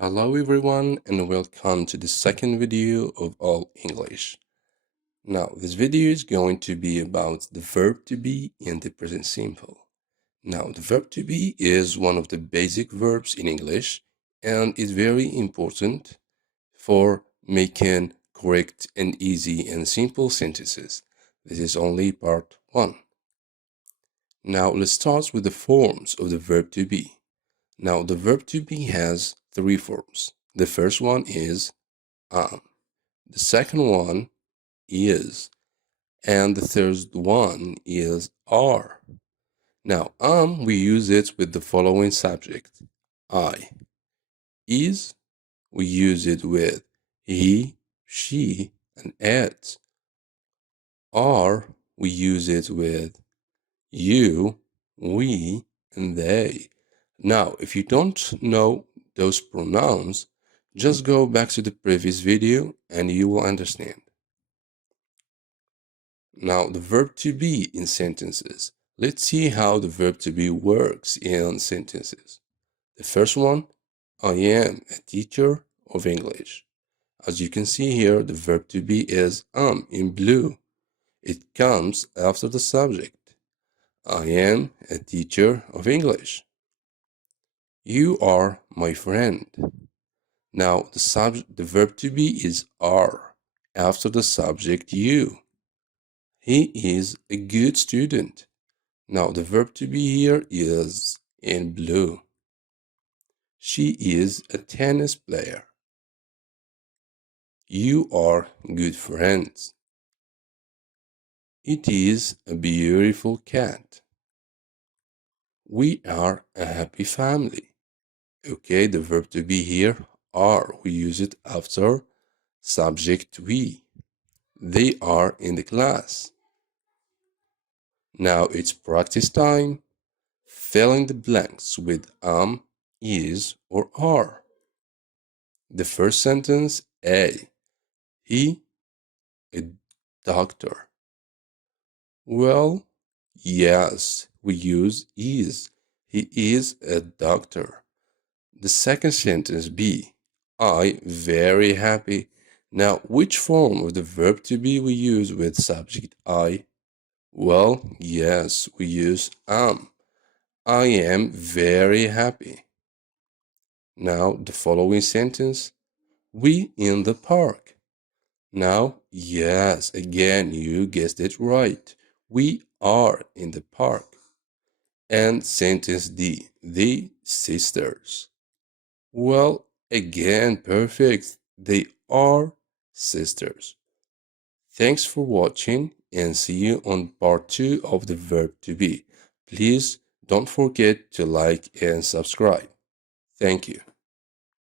Hello everyone and welcome to the second video of All English. Now this video is going to be about the verb to be in the present simple. Now the verb to be is one of the basic verbs in English and is very important for making correct and easy and simple sentences. This is only part 1. Now let's start with the forms of the verb to be. Now the verb to be has 3 forms. The first one is am. The second one is, and the third one is are. Now, we use it with the following subject: I. Is, we use it with he, she, and it. Are, we use it with you, we, and they. Now, if you don't know those pronouns, just go back to the previous video and you will understand. Now, the verb to be in sentences. Let's see how the verb to be works in sentences. The first one, I am a teacher of English. As you can see here, the verb to be is in blue. It comes after the subject. I am a teacher of English. You are my friend. Now, the verb to be is are after the subject you. He is a good student. Now, the verb to be here is in blue. She is a tennis player. You are good friends. It is a beautiful cat. We are a happy family. Okay, the verb to be here are. We use it after subject we. They are in the class. Now it's practice time. Fill in the blanks with is, or are. The first sentence, A. He, a doctor. Well, yes, we use is. He is a doctor. The second sentence, B. I, very happy. Now, which form of the verb to be we use with subject I? Well, yes, we use am. I am very happy. Now, the following sentence, we in the park. Now, yes, again, you guessed it right. We are in the park. And sentence D, the sisters. Well, again, perfect. They are sisters. Thanks for watching and see you on part 2 of the verb to be. Please don't forget to like and subscribe. Thank you.